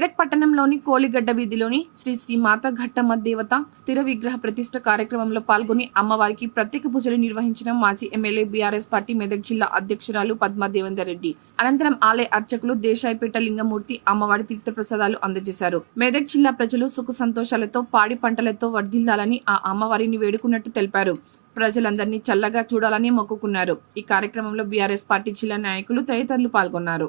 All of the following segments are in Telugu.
మెదక్ పట్టణంలోని కోలిగడ్డ వీధిలోని శ్రీ శ్రీ మాత ఘట్టమ్మ దేవత స్థిర విగ్రహ ప్రతిష్ట కార్యక్రమంలో పాల్గొని అమ్మవారికి ప్రత్యేక పూజలు నిర్వహించిన మాజీ ఎమ్మెల్యే బీఆర్ఎస్ పార్టీ మెదక్ జిల్లా అధ్యక్షురాలు పద్మా దేవేందర్ రెడ్డి. అనంతరం ఆలయ అర్చకులు దేశాయిపేట లింగమూర్తి అమ్మవారి తీర్థప్రసాదాలు అందజేశారు. మెదక్ జిల్లా ప్రజలు సుఖ సంతోషాలతో పాడి పంటలతో వర్ధిల్లాలని ఆ అమ్మవారిని వేడుకున్నట్టు తెలిపారు. ప్రజలందరినీ చల్లగా చూడాలని మొక్కుకున్నారు. ఈ కార్యక్రమంలో బీఆర్ఎస్ పార్టీ జిల్లా నాయకులు తదితరులు పాల్గొన్నారు.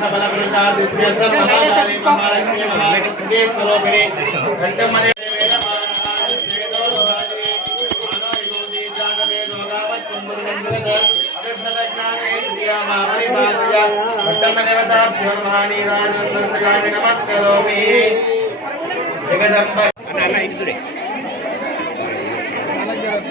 సఫల ప్రసాద్ క్షేత్ర మహాకాళి మహాలక్ష్మి మహాకేశ్వరోపిణి ఘంటమనే నమస్కరోమి జగదంబ అన్న ఇది చూడే అలా జరగదు